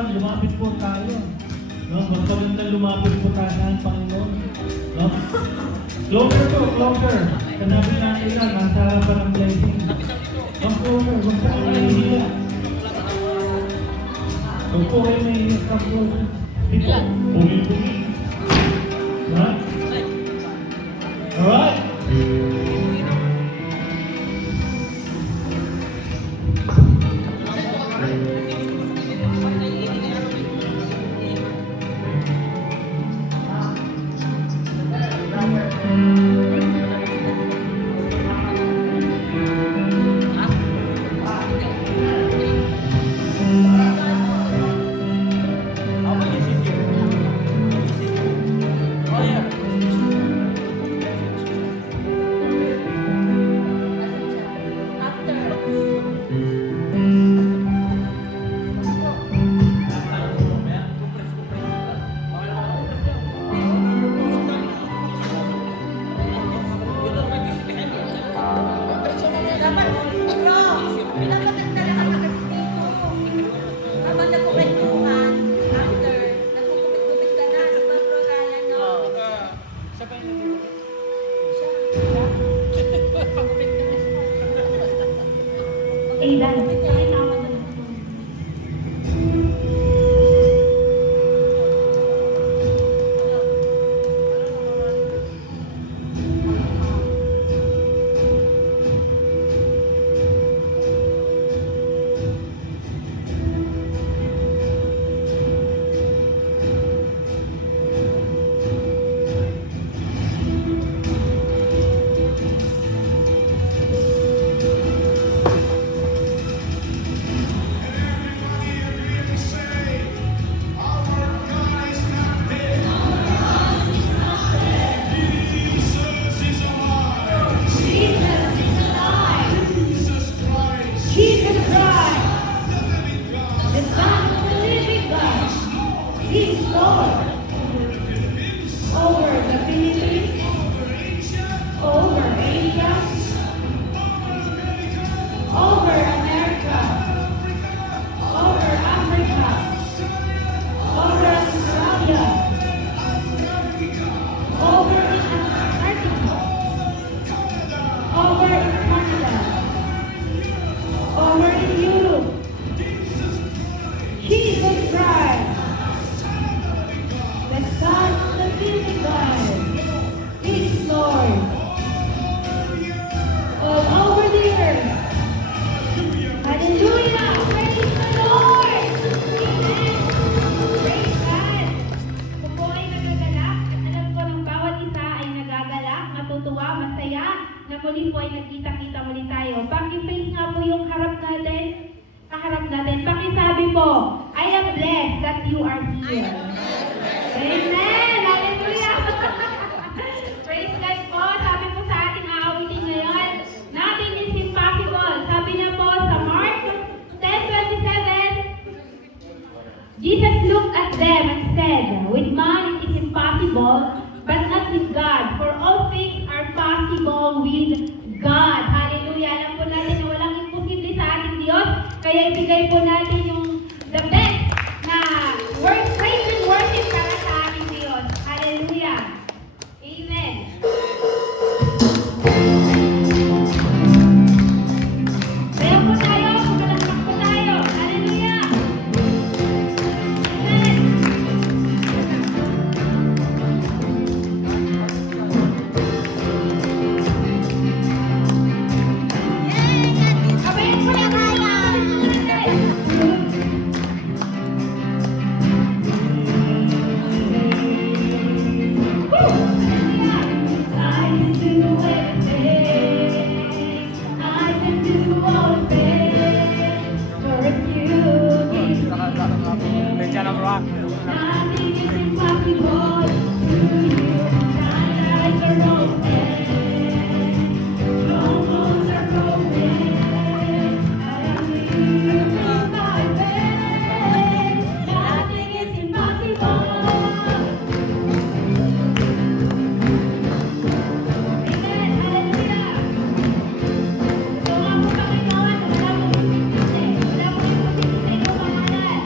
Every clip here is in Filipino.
Lumapit po tayo. No? Magpaganda lumapit po tayo ng Panginoon. No? Closer po, closer. Kanabi natin lang, nasa harapan ng blessing. Come closer, huwag po kayo nahihiya. Huwag po kayo nahihiya, come closer. Dito, bumi-bumi. Ha? Alright? Muli po ay nagkita-kita muli tayo. Paki-face nga po yung harap natin. Kaharap natin. Pakisabi po, I am blessed that you are here. Amen! Hallelujah! Praise God po. Sabi po sa ating aawitin ngayon, nothing is impossible. Sabi niya po sa Mark 10:27, Jesus looked at them and said, with man it is impossible, but not with God, for all things are possible with God. Hallelujah! Alam po natin na walang imposible sa ating Diyos, kaya ibigay po natin yung the best na praise and worship para sa ating Diyos. Hallelujah! Amen! Kaya po tayo, malakpak po tayo. Hallelujah! Amen! Abayan po na kaya! Nothing is impossible to you. Lies are open. Strongholds are broken. I am living by faith. Nothing is impossible. Amen. Hallelujah. Ito nga po Panginoon, wala po imposible. Wala po imposible sa iyong pangalan.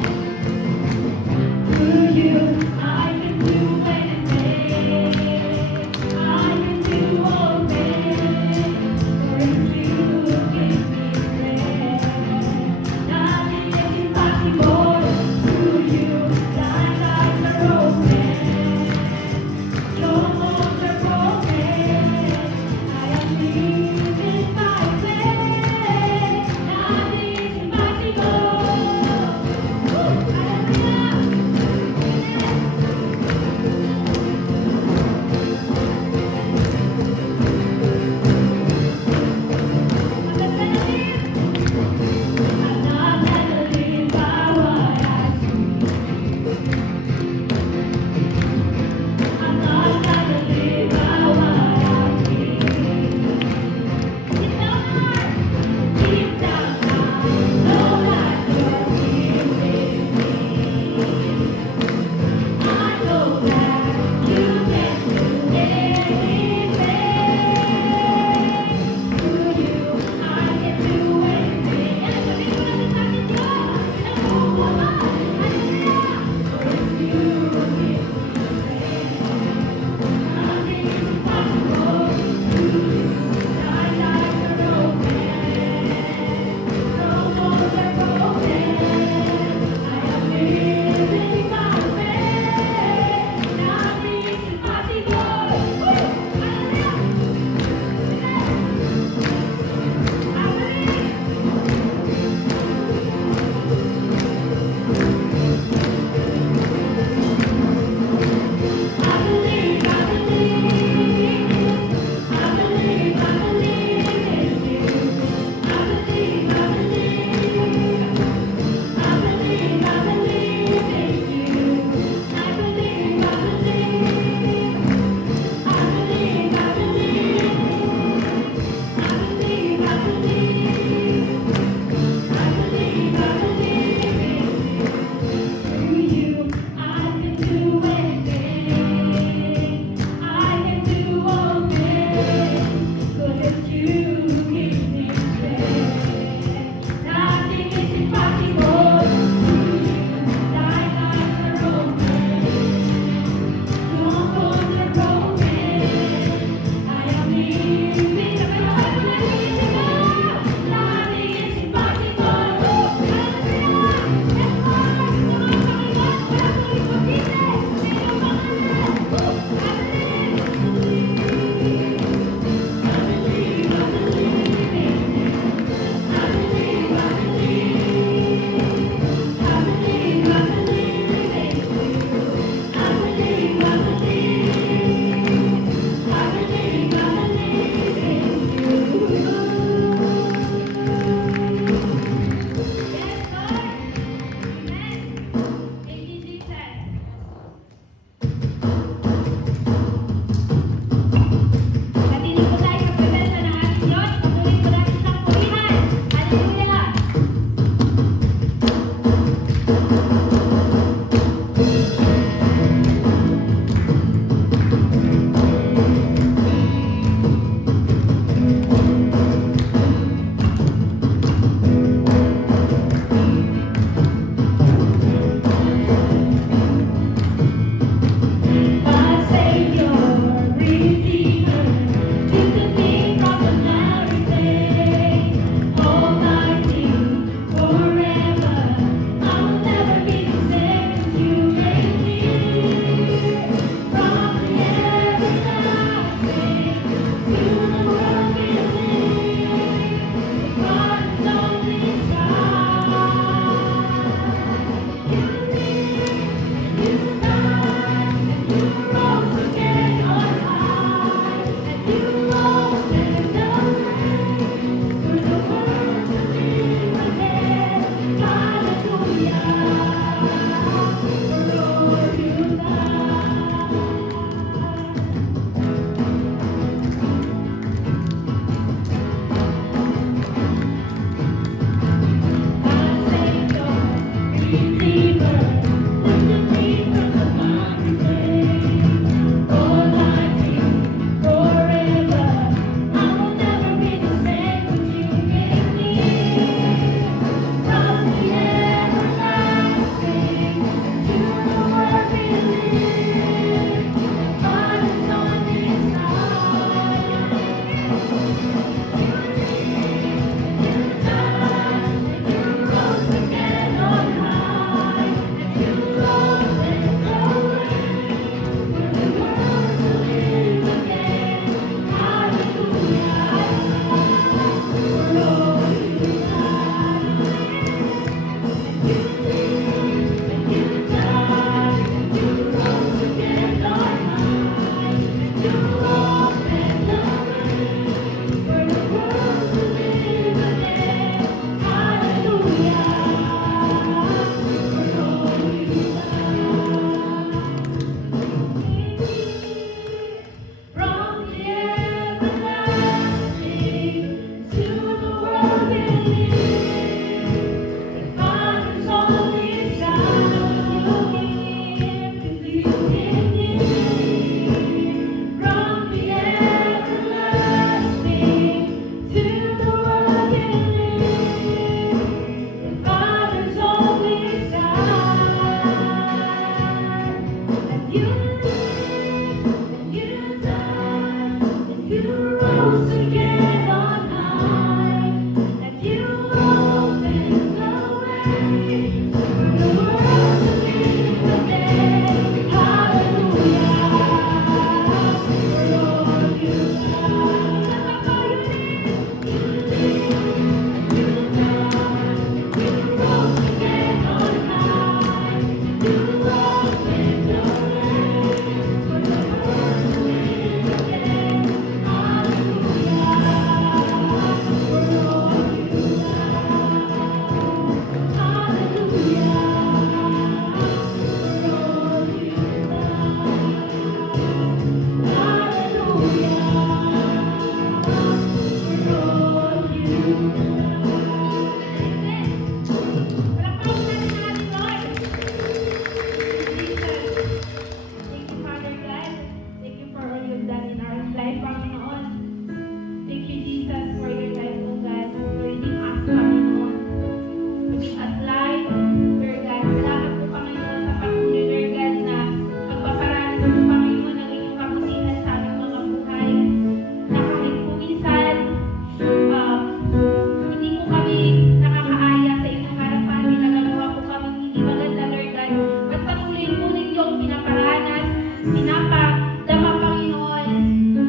pinapadama, Panginoon,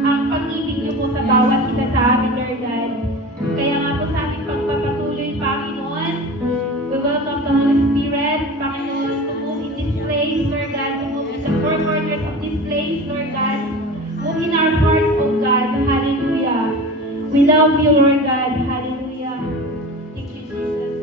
ang pag-ibig niyo po sa bawat isa sa amin, Lord God. Kaya nga po sa ating pagpapatuloy, Panginoon, we welcome the Holy Spirit, Panginoon, to move in this place, Lord God, to move in the four corners of this place, Lord God. Move in our hearts, O God. Hallelujah. We love you, Lord God. Hallelujah. Thank you, Jesus.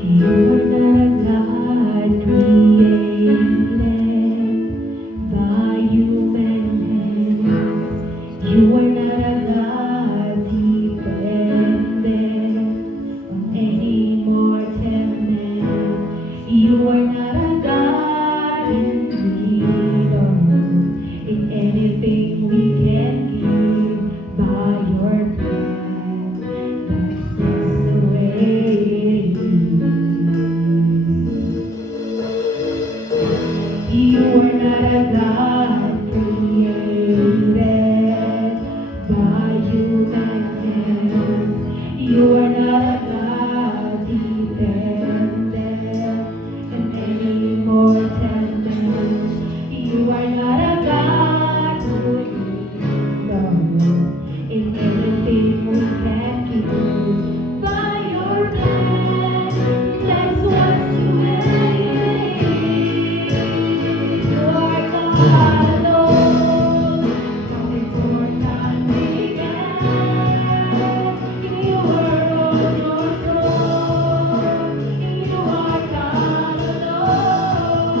You are the God created by human hands. You are not a God dependent on any mortal man. You are not a God in need of in anything we can give by your plan. That's just the way it is. You are not a God created by human hands. You are not a God dependent on any mortal man. You are not a God who needs in anything we can give by your plan. That's what you made. You are God alone, from before time began. You are on your throne. You are God alone,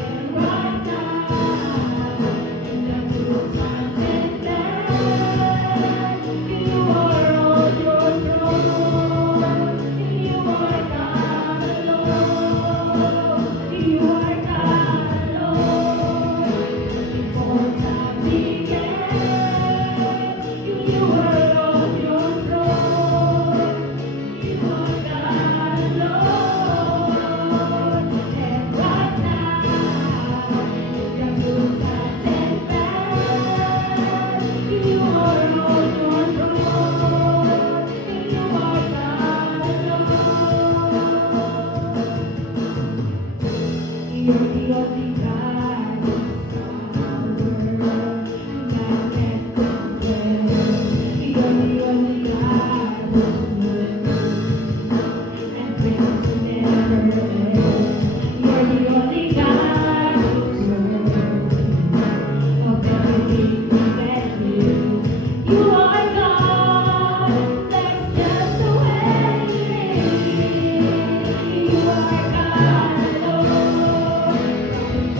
and right now, in the good times and bad, you are on your throne. You are God alone. You are God alone. Before time began, you were on your throne. You are God alone. And right now, the good times and bad, you are on your throne. You are God alone. You're the only God who's power, God can compare. You're the only God who's good and will to never end. You're the only God who's worthy of everything we can do. You are God, that's just the way it is. You are God alone.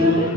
Your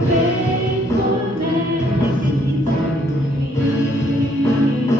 faithfulness is me.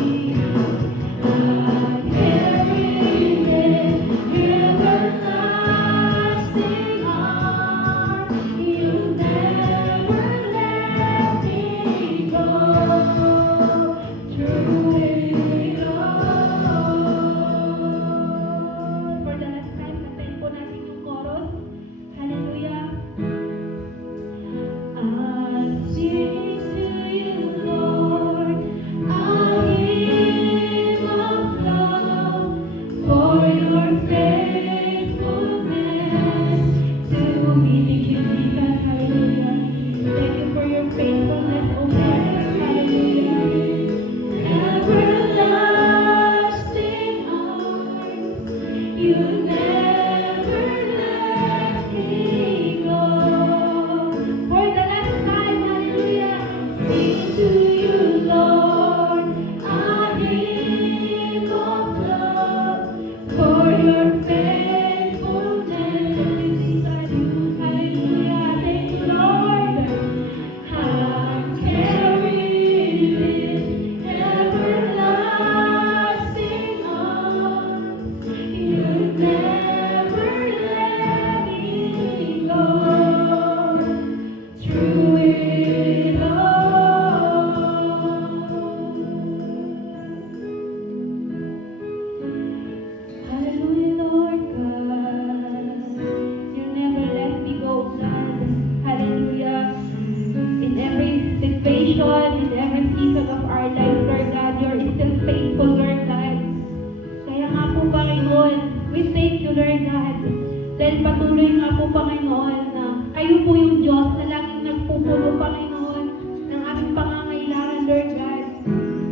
Panginoon, na kayo po yung Diyos na laging nagpupuno, Panginoon, ng aming pangangailangan, Lord God.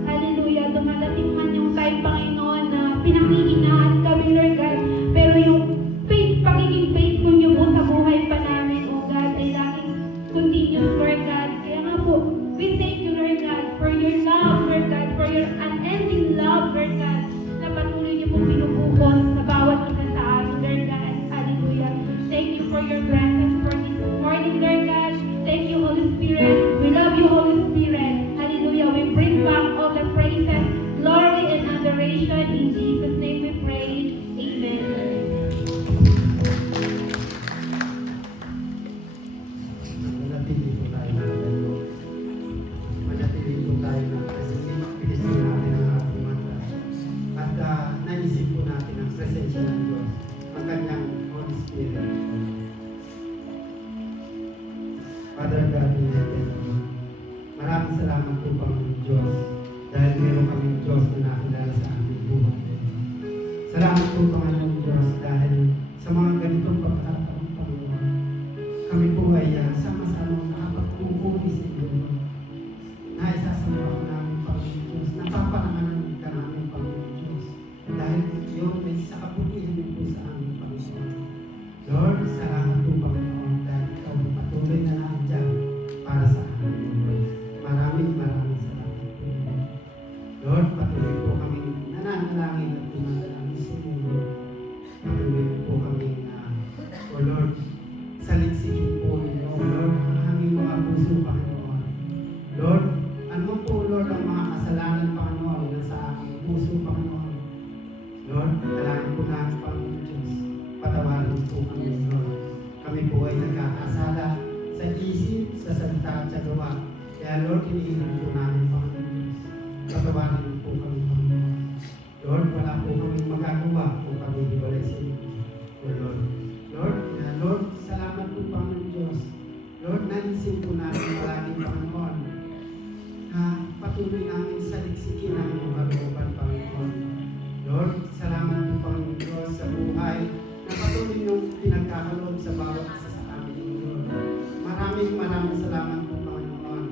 Hallelujah. Dumadating man yung time, Panginoon, na pinanghihinaan kami, Lord God. Pero yung pagiging faithful niyo po sa buhay pa namin, oh God, ay laging continuous, Lord God. Kaya nga po, we thank you, Lord God, for your love, Lord God, for your unending love, Lord God, na patuloy niyo po binubukod sa bawat isa sa amin, Lord God. Hallelujah. Thank you for your presence for this morning, Lord God. Thank you, Holy Spirit. We love you, Holy Spirit. Hallelujah. We bring back all the praises, glory, and adoration. In Jesus' name we pray. Amen. Manatili po tayo ng dalo. Manatili po tayo ng presensya natin ang ating mata. At naisip po natin ang presensya ng Diyos, ang kanyang Holy Spirit. Father God in heaven, maraming salamat po Panginoon Diyos dahil meron kaming Diyos na nakilala sa aming buhay. Salamat po Panginoon Diyos dahil sa mga ganitong pagkakataon Panginoon, kami po ay sama-sama nakapagpupuri sa iyo. Naisasama ko namin Panginoon Diyos, napapanangalan ka namin Panginoon Diyos dahil yun ay sa kabutihan po sa amin Panginoon. Lord, salamat po Panginoon dahil ikaw ay patuloy na nandiyan para sa amin. Maraming salamat po. Lord, patuloy po kami nananalangin at tumatalangin sa iyo. Patuloy po kami O Lord, saliksikin po ninyo, O Lord, ang aming mga puso, Panginoon. Lord, ano po, Lord, ang mga kasalanan, Panginoon, na sa aking puso, Panginoon. Lord, dalangin po namin, Panginoon Diyos, patawarin po kami, Lord. Kami po ay nagkakasala sa isip, sa salita at sa gawa. Kaya, Lord, iniinom po namin, Panginoon Diyos. Patawarin po kami, Panginoon. Lord, wala po kami magagawa kung kami hiwalay sa iyo. O Lord, Lord, salamat po Panginoon Diyos. Lord, nanisip po namin maraming Panginoon na patuloy namin saliksikin ang iyong kalooban, Panginoon. Lord, salamat po Panginoon Diyos sa buhay na patuloy niyong pinagkakaloob sa bawat isa sa amin, O Lord. Maraming salamat po Panginoon.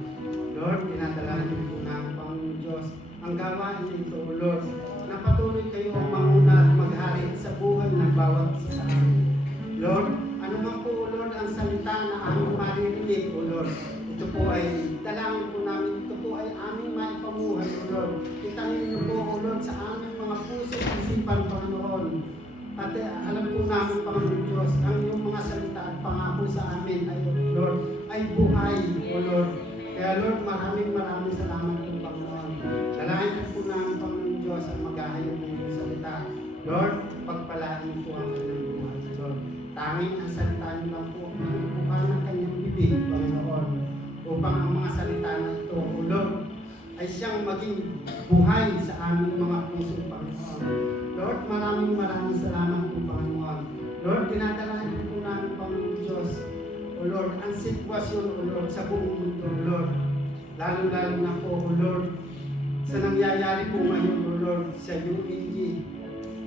Lord, pinadalahan niyo po namin Panginoon Diyos ang gawain niyo ito, O Lord, na patuloy kayo ang manguna at maghari sa buhay ng bawat isa sa amin. Lord, ano man po, O Lord, ang salita na aming maririnig, O Lord. Ito po ay dalangin po namin, ito po ay aming maipamuhay, O Lord. Itangin niyo po, O Lord, sa aming mga puso at isipan, Panginoon. At alam po namin, Panginoon Diyos, ang iyong mga salita at pangako sa amin ay, O Lord, ay buhay, O Lord. Kaya, Lord, maraming salamat po, Panginoon. Dalangin po namin, Panginoon Diyos, ang maghahayag ng iyong salita. Lord, pagpalain po ang kanyang buhay, Lord. Tanging ang salita niyo lang po ang buhay ng kanyang bibig, Panginoon, upang ang mga salita na ito, O Lord, ay siyang maging buhay sa aming mga puso, Panginoon. Lord, maraming salamat po, Panginoon. Lord, dinadalahan po namin, Panginoon Diyos, O Lord, ang sitwasyon, O Lord, sa buong mundo, O Lord. Lalo na po, O Lord, sa nangyayari po ngayon, O Lord, sa UAE,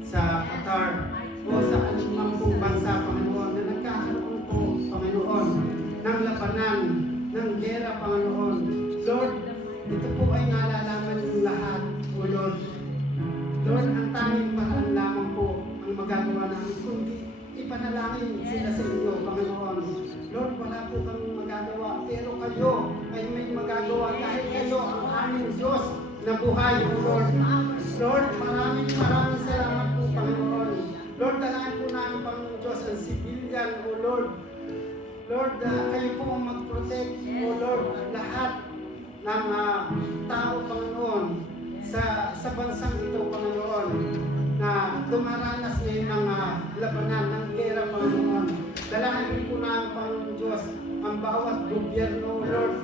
sa Qatar, o sa anumang pong bansa, Panginoon, na nagkakaroon po, Panginoon, ng labanan, ng gera, Panginoon. Lord, ito po ay nalalaman yung lahat, O Lord. Lord, ang tanging paraan lamang po ang magagawa namin, kundi ipanalangin sila sa inyo, Panginoon. Lord, wala po kami magagawa, pero kayo ay may magagawa dahil kayo ang aming Diyos na buhay, O Lord. Lord, maraming salamat po, Panginoon. Lord, dalayan po namin, Panginoon Diyos, ang civilian, O Lord. Lord, kayo po ang mag-protect, O Lord, lahat ng tao, Panginoon, sa bansang ito, Panginoon, na dumaranas ngayon ng labanan, ng gera, Panginoon. Dalayan po namin, Panginoon Diyos, ang bawat gobyerno, O Lord,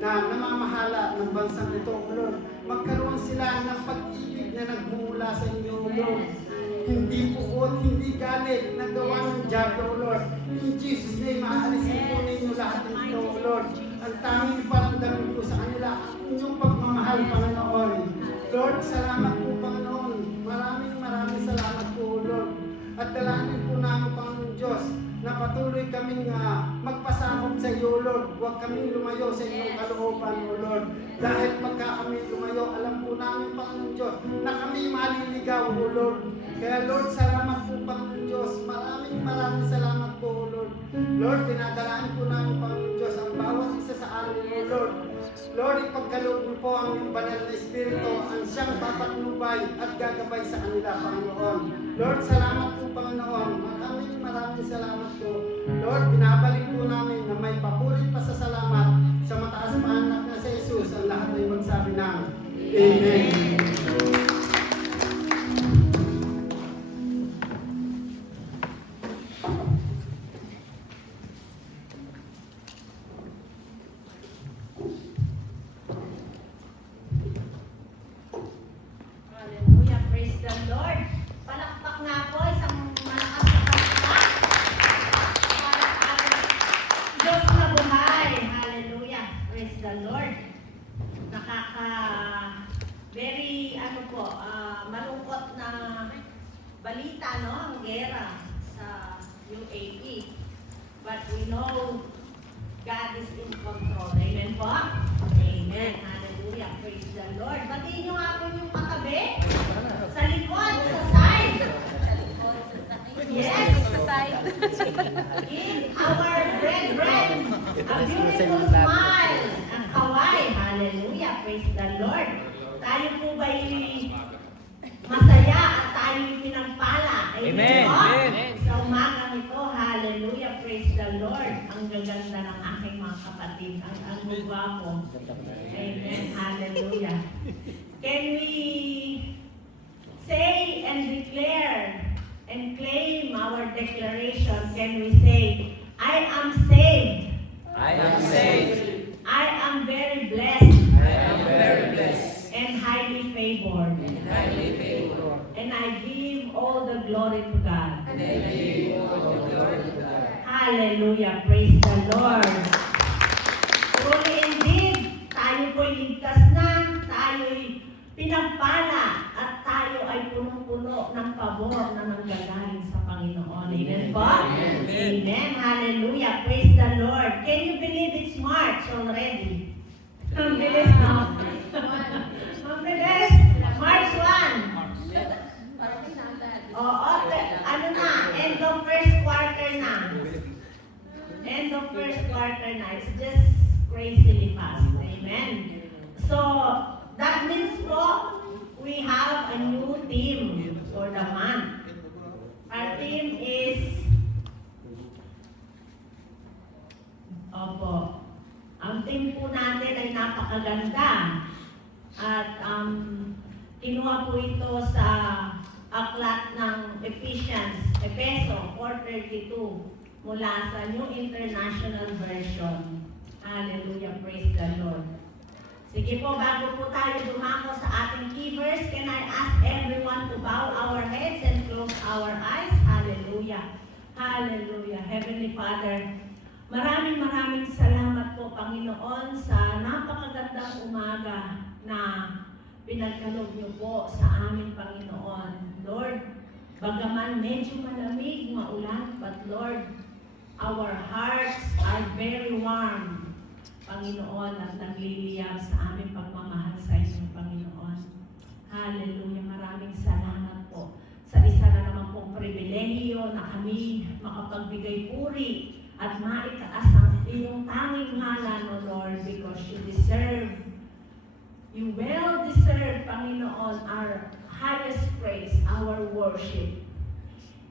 na namamahala ng bansang ito, O Lord. Magkaroon sila ng pag-ibig na nagmumula sa inyo, O Lord. Hindi puot, hindi galit, nagawa ng diablo, O Lord. In Jesus' name, maalisin po ninyo lahat ng ito, O Lord. Ang tanging paramdamin ko sa kanila, ang inyong pagmamahal, Panginoon. Lord, salamat po, Panginoon. Maraming salamat po, O Lord. At dalangin po namin, Panginoon Diyos, na patuloy kaming magpasakop sa iyo, Lord. Huwag kaming lumayo sa inyong kalooban, O Lord. Dahil pagka kami lumayo, alam po namin, Panginoon Diyos, na kami maliligaw, O Lord. Kaya Lord, salamat po, Panginoon Diyos. Maraming salamat po, O Lord. Lord, dinadalaan po namin, Panginoon Diyos, ang bawat isa sa amin, O Lord. Lord, ipagkaloob mo po ang iyong banal na Espiritu, ang siyang papatnubay at gagabay sa kanila, Panginoon. Lord, salamat po, Panginoon. Maraming salamat po. Lord, binabalik po namin na may papurit pa sa salamat sa mataas pa anak na si Jesus. Ang lahat ay magsabi ng Amen. Hallelujah. Praise the Lord. Palakpak nga po, isang malakas na palakpak para ang Diyos na buhay. Hallelujah. Praise the Lord. Very, malungkot na balita, no? Ang gera sa UAE. But we know God is in control. Amen po? Amen. Hallelujah. Praise the Lord. Batiin nyo nga po yung katabi. Sa likod, sa side. Yes. In our brethren, a beautiful smile. Ang kaway. Hallelujah. Praise the Lord. Tayo po ba'y masaya at tayo pinagpala? Amen. Po? Amen. Sa umagang ito, hallelujah. Praise the Lord. Ang gaganda ng aking mga kapatid. Ang gwapo. Amen. Hallelujah. Can we say and declare and claim our declaration? Can we say, I am saved. I am saved. I am very blessed. I am very blessed. And highly favored. And highly favored. And I give all the glory to God. And I give all the glory to God. Hallelujah. Praise the Lord. Truly indeed, tayo po'y ligtas na, tayo'y pinagpala, at tayo ay punong-puno ng pabor na nanggagaling sa Panginoon. Amen po? Amen. Amen. Hallelujah. Praise the Lord. Can you believe it's March already? Ang bilis na. Ang bilis. March 1. Ano na? End of first quarter na. End of first quarter na. It's just crazily fast. Amen. So, that means po, we have a new theme for the month. Our theme is, ang theme po natin ay napakaganda. At kinuha po ito sa aklat ng Efeso 4:32 mula sa New International Version. Hallelujah, praise the Lord. Sige po, bago po tayo dumako sa ating key verse, can I ask everyone to bow our heads and close our eyes? Hallelujah. Hallelujah. Heavenly Father, maraming salamat po, Panginoon, sa napakagandang umaga na pinagkaloob niyo po sa amin, Panginoon. Lord, bagaman medyo malamig, maulan, but Lord, our hearts are very warm, Panginoon, at nagliliyab sa aming pagmamahal sa inyo, Panginoon. Hallelujah. Maraming salamat po sa isa na naman pong pribilehiyo na kami makapagbigay puri at maitaas ang iyong tanging ngalan, O Lord, because you well deserve, Panginoon, our highest praise, our worship.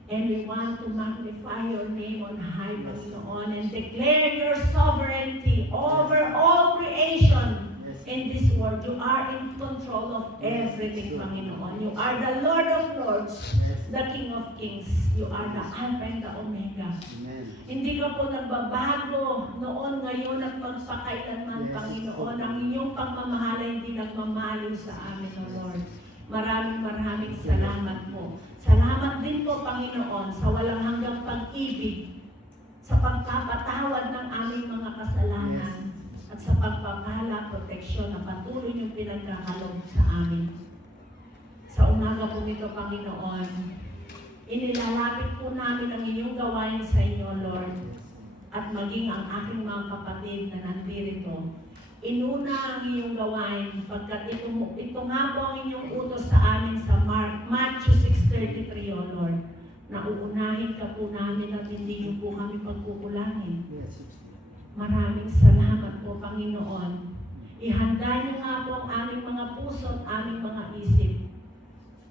And we want to magnify your name on high, Panginoon, and declare your sovereignty over all creation in this world. You are in control of everything, Panginoon. You are the Lord of Lords, the King of Kings. You are the Alpha and the Omega. Amen. Hindi ka po nagbabago noon, ngayon, at magpakailanman, Panginoon. Ang inyong pagmamahal ay hindi nagmamaliw sa amin, O Lord. Maraming salamat po. Salamat din po, Panginoon, sa walang hanggang pag-ibig, sa pagpapatawad ng aming mga kasalanan, at sa pagpapala, proteksyon na patuloy niyong pinagkakaloob sa amin. Sa umaga po nito, Panginoon, inilalapit po namin ang inyong gawain sa inyo, Lord. at maging ang aking mga kapatid na nandirito. Inuna ang iyong gawain pagkat ito nga po ang inyong utos sa amin sa Matthew 6:33, O Lord, na uunahin ka po namin at hindi niyo po kami pagkukulangin. Maraming salamat po, Panginoon. Ihanda niyo nga po ang aming mga puso at aming mga isip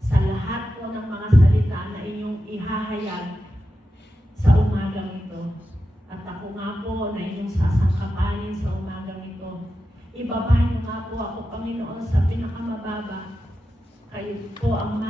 sa lahat po ng mga salita na inyong ihahayag sa umagang ito. At ako nga po na inyong sasangkapanin sa umagang ito. Ibaba niyo nga po ako, Panginoon, sa pinakamababa. Kayo po ang